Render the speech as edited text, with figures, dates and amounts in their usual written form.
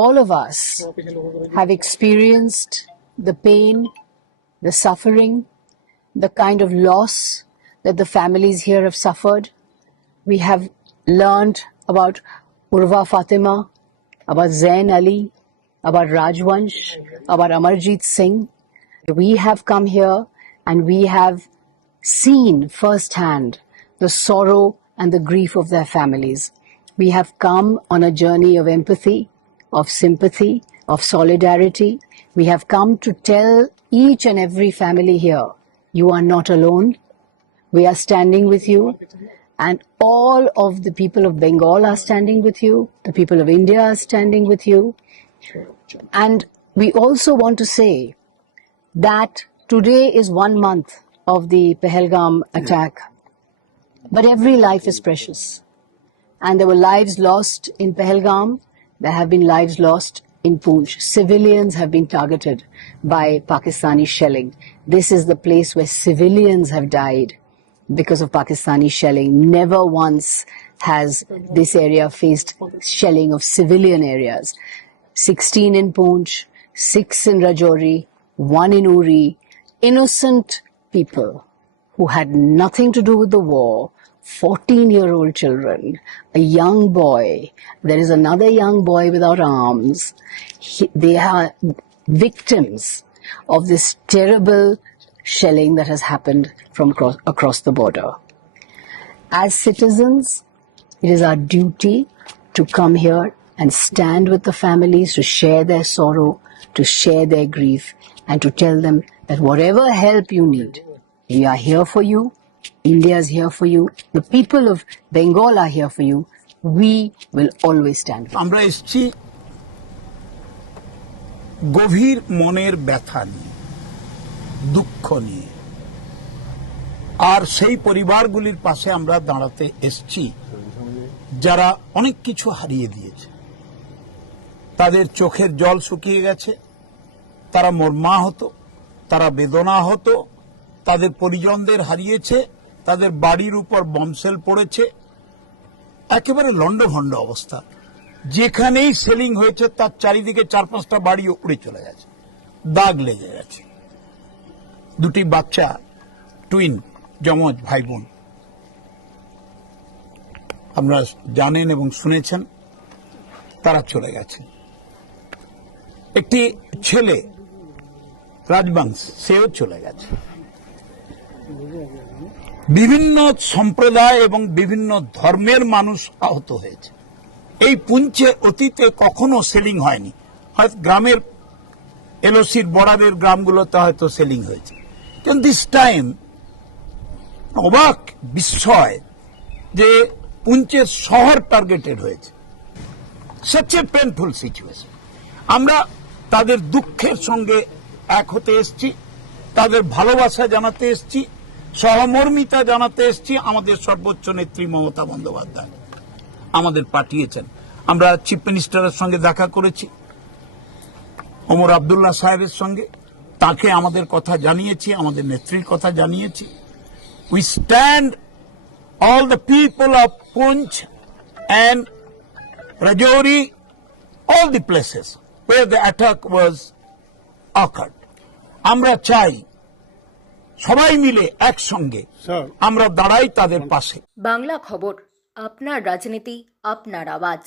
all of us have experienced the pain, the suffering, the kind of loss that the families here have suffered. We have learned about Urva Fatima, about Zain Ali, about Rajwansh, about Amarjit Singh. We have come here and we have seen firsthand the sorrow and the grief of their families. We have come on a journey of empathy, of sympathy, of solidarity. We have come to tell each and every family here, you are not alone. We are standing with you. And all of the people of Bengal are standing with you. The people of India are standing with you. And we also want to say that today is 1 month of the Pahalgam attack. But every life is precious. And there were lives lost in Pahalgam. There have been lives lost in Poonch. Civilians have been targeted by Pakistani shelling. This is the place where civilians have died because of Pakistani shelling. Never once has this area faced shelling of civilian areas. 16 in Poonch, 6 in Rajouri, 1 in Uri. Innocent people who had nothing to do with the war, 14-year-old children, a young boy. There is another young boy without arms. They are victims of this terrible shelling that has happened from across the border. As citizens, it is our duty to come here and stand with the families, to share their sorrow, to share their grief, and to tell them that whatever help you need, we are here for you. India is here for you. The people of Bengal are here for you. We will always stand with you. আমরা এসেছি গভীর মনের ব্যথা নিয়ে, দুঃখ নিয়ে, আর সেই পরিবারগুলির পাশে আমরা দাঁড়াতে এসেছি যারা অনেক কিছু হারিয়ে দিয়েছে। তাদের চোখের জল শুকিয়ে গেছে, তারা মর্মাহত, তারা বেদনাহত, তাদের পরিজনদের হারিয়েছে, তাদের বাড়ির উপর বমশেল পড়েছে, একেবারে লন্ডভন্ড অবস্থা। যেখানেই সেলিং হয়েছে তার চারিদিকে 4-5টা বাড়ি উড়ে চলে গেছে, দাগ লেগে গেছে। দুটি বাচ্চা, টুইন যমজ ভাই বোন, আপনারা জানেন এবং শুনেছেন, তারা চলে গেছে। একটি ছেলে রাজবংশ, সেও চলে গেছে। বিভিন্ন সম্প্রদায় এবং বিভিন্ন ধর্মের মানুষ আহত হয়েছে। এই পুঞ্চে অতীতে কখনো সেলিং হয়নি, হয়তো গ্রামের এলওসির বর্ডারের গ্রামগুলোতে হয়তো সেলিং হয়েছে, কিন্তু দিস টাইম অবাক বিস্ময় যে পুঞ্চের শহর টার্গেটেড হয়েছে। Such a painful situation. আমরা তাদের দুঃখের সঙ্গে এক হতে এসেছি, তাদের ভালোবাসা জানাতে এসেছি, সহমর্মিতা জানাতে এসেছি। আমাদের সর্বোচ্চ নেত্রী মমতা বন্দ্যোপাধ্যায় আমাদের পাঠিয়েছেন। আমরা চিফ মিনিস্টারের সঙ্গে দেখা করেছি, ওমর আব্দুল্লাহ সাহেবের সঙ্গে, তাকে আমাদের কথা জানিয়েছি, আমাদের নেত্রীর কথা জানিয়েছি। We stand all the people of Poonch and Rajouri, all the places where the attack was occurred. আমরা চাই সবাই মিলে একসঙ্গে আমরা দাঁড়াই তাদের পাশে। বাংলা খবর, আপনার রাজনীতি, আপনার আওয়াজ।